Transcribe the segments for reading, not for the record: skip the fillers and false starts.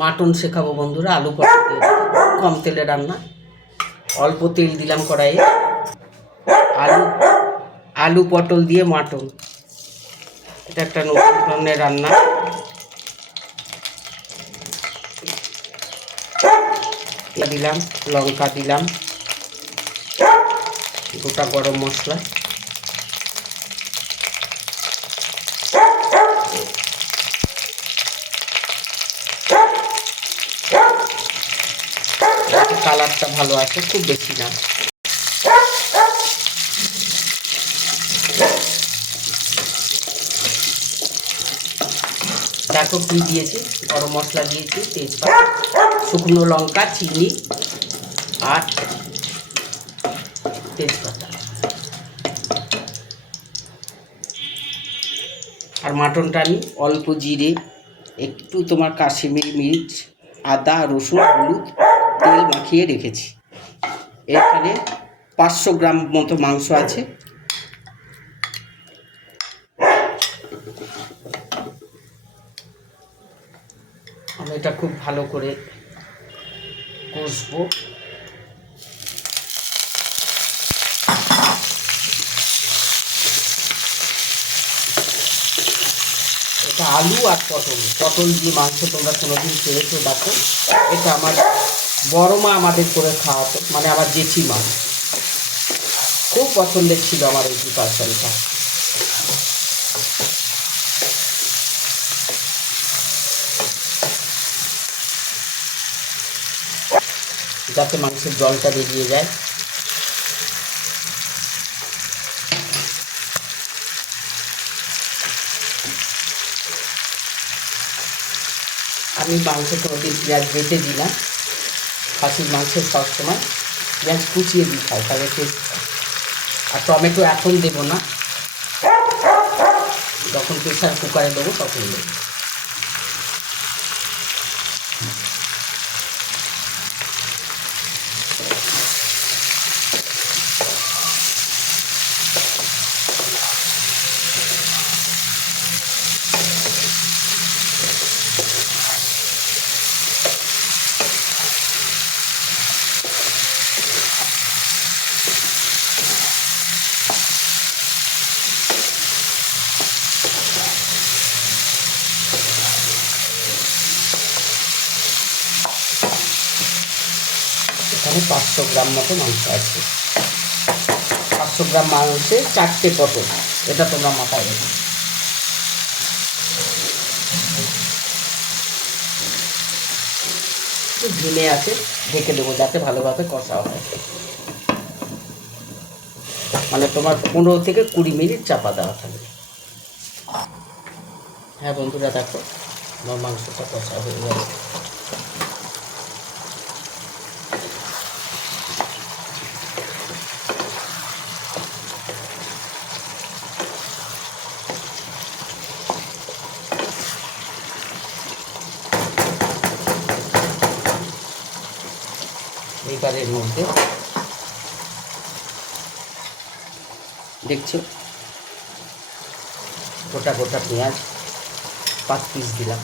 Mutton শেখাবো বন্ধুরা। আলু পটল দিয়ে কম তেলে রান্না, অল্প তেল দিলাম কড়াইয়ে। আলু আলু পটল দিয়ে মাটন, এটা একটা নতুন ধরনের রান্না। দিলাম লঙ্কা, দিলাম গোটা গরম মশলা, কালারটা ভালো আছে, খুব বেশি না। দেখো কি দিয়েছি, গরম মশলা দিয়েছি, তেজপাতা, শুকনো লঙ্কা, চিনি আর তেজপাতা। আর মাটনটা আমি অল্প জিরে, একটু তোমার কাশ্মীরি মির্চ, আদা, রসুন, হলুদ, তেল মাখিয়ে রেখেছি। এখানে 500 গ্রাম মতো মাংস আছে। আমি এটা খুব ভালো করে কষবো। এটা আলু আর পটল দিয়ে মাংস তোমরা কোনোদিন খেয়েছো দেখো। এটা আমার বড় মা আমাদের করে খাওয়াতো, মানে আমার জেঠিমা, খুব পছন্দের ছিল আমার এই প্রিপারেশনটা। যাতে মাংসের জলটা বেরিয়ে যায়। আমি মাংস কোনোদিন পেঁয়াজ বেটে দিই না, খাসির মাংসের সবসময় পেঁয়াজ কুচিয়ে দিই খাই, তাহলে টেস্ট। আর টমেটো এখন দেবো না, যখন প্রেসার কুকারে দেবো তখন দেবো। এখানে 500 গ্রাম মতো মাংস আছে। 500 গ্রাম মাংসে 4টে পটল, এটা তোমরা মাথায় রেখো। একটু ধিমে আছে, ঢেকে দেবো যাতে ভালোভাবে কষা হয়। মানে তোমার 15 থেকে 20 মিনিট চাপা দেওয়া থাকবে। হ্যাঁ বন্ধুরা দেখো, আমার মাংসটা কষা হয়ে গেছে। এইবারের মধ্যে দেখছো গোটা গোটা পেঁয়াজ 5 পিস দিলাম।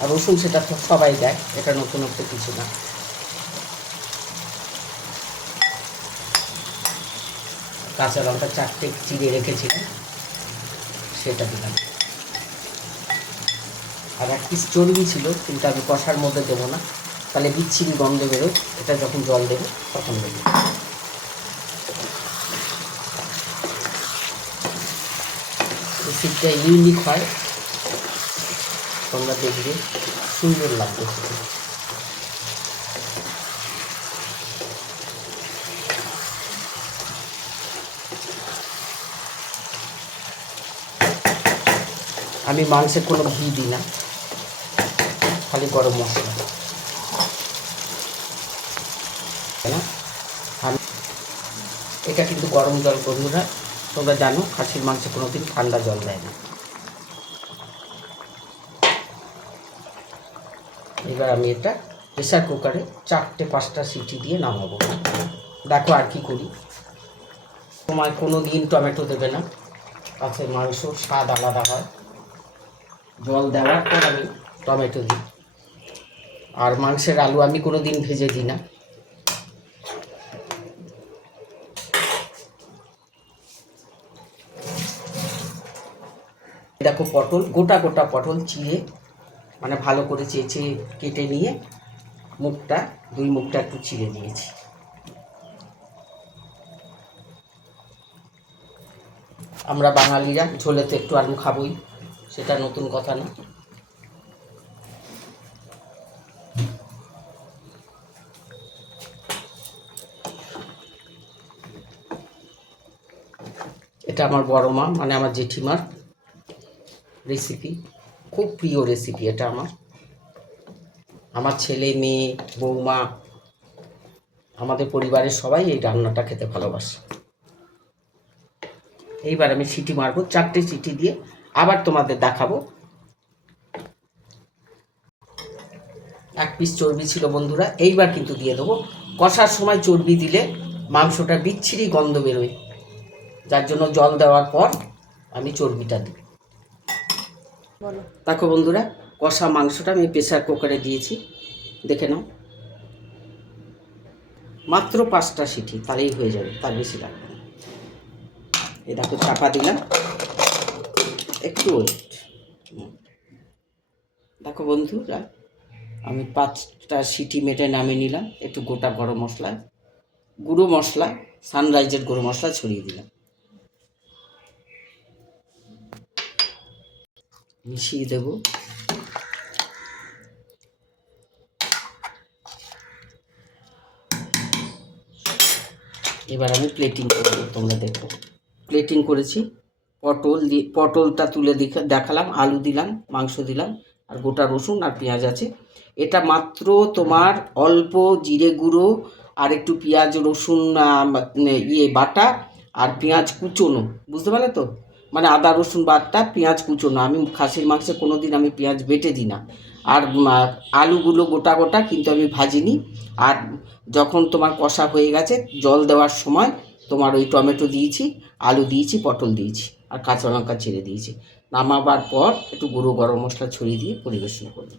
আর রসুন সেটা তো সবাই দেয়, এটা নতুনত্ব কিছু না। কাঁচা লঙ্কা 4টে চিড়ে রেখেছিলাম, সেটা দিলাম। আর 1 পিস চর্বি ছিল, কিন্তু আমি কষার মধ্যে দেবো না, তাহলে বিচ্ছিরি গন্ধ বেরোয়। এটা যখন জল দেবো তখন দেবো। রেসিপিটা ইউনিক হয়, তোমরা দেখবে সুন্দর লাগবে। আমি মাংসে কোনো ঘি দিই না, খালি গরম মশলা। আমি এটা কিন্তু গরম জল বন্ধুরা, তোমরা জানো খাসির মাংসে কোনো দিন ঠান্ডা জল দেয় না। এবার আমি এটা প্রেসার কুকারে 4-5টা সিটি দিয়ে নামাবো। দেখো আর কি করি। তোমার কোনো দিন টমেটো দেবে না, তাতে মাংসর স্বাদ আলাদা হয়। জল দেওয়ার পর আমি টমেটো দিই। আর মাংসের আলু আমি কোনো দিন ভেজে দিই না। দেখো পটল, গোটা গোটা পটল চিড়ে মানে ভালো করে চেঁচে কেটে নিয়ে মুখটা, দুই মুখটা একটু চিড়ে দিয়েছি। আমরা বাঙালিরা ঝোলে তো একটু আলু খাবই, সেটা নতুন কথা না। এটা আমার বড় মা মানে আমার জেঠিমার রেসিপি, খুব প্রিয় রেসিপি এটা আমার। আমার ছেলে মেয়ে বৌমা আমাদের পরিবারের সবাই এই রান্নাটা খেতে ভালোবাসে। এইবার আমি সিটি মারবো, 4টে সিটি দিয়ে আবার তোমাদের দেখাবো। 1 পিস চর্বি ছিল বন্ধুরা, এইবার কিন্তু দিয়ে দেবো। কষার সময় চর্বি দিলে মাংসটা বিচ্ছিরি গন্ধ বেরোয়, যার জন্য জল দেওয়ার পর আমি চর্বিটা দিই। দেখো বন্ধুরা, কষা মাংসটা আমি প্রেসার কুকারে দিয়েছি, দেখে নাও। মাত্র 5টা সিটি, তাহলেই হয়ে যাবে, তার বেশি লাগবে না। এই দেখো চাপা দিলাম, একটু ওয়েট। দেখো বন্ধুরা, আমি 5টা সিটি মেটে নামিয়ে নিলাম। একটু গোটা গরম মশলা, গুঁড়ো মশলা, সানরাইজের গুঁড়ো মশলা ছড়িয়ে দিলাম, মিশিয়ে দেব। এবার আমি প্লেটিং করবো, তোমরা দেখো। প্লেটিং করেছি, পটলটা তুলে দেখালাম, আলু দিলাম, মাংস দিলাম, আর গোটা রসুন আর পেঁয়াজ আছে। এটা মাত্র তোমার অল্প জিরে গুঁড়ো আর একটু পেঁয়াজ রসুন বাটা আর পেঁয়াজ কুচোনো, বুঝতে পারলে তো? মানে আদা রসুন বাটা, পেঁয়াজ কুচোনো। আমি খাসির মাংসে কোনো দিন আমি পেঁয়াজ বেটে দিই না। আর আলুগুলো গোটা গোটা, কিন্তু আমি ভাজিনি। আর যখন তোমার কষা হয়ে গেছে, জল দেওয়ার সময় তোমার ওই টমেটো দিয়েছি, আলু দিয়েছি, পটল দিয়েছি, আর কাঁচা লঙ্কা ছেড়ে দিয়েছি। নামাবার পর একটু গুঁড়ো গরম মশলা ছড়িয়ে দিয়ে পরিবেশন করবে।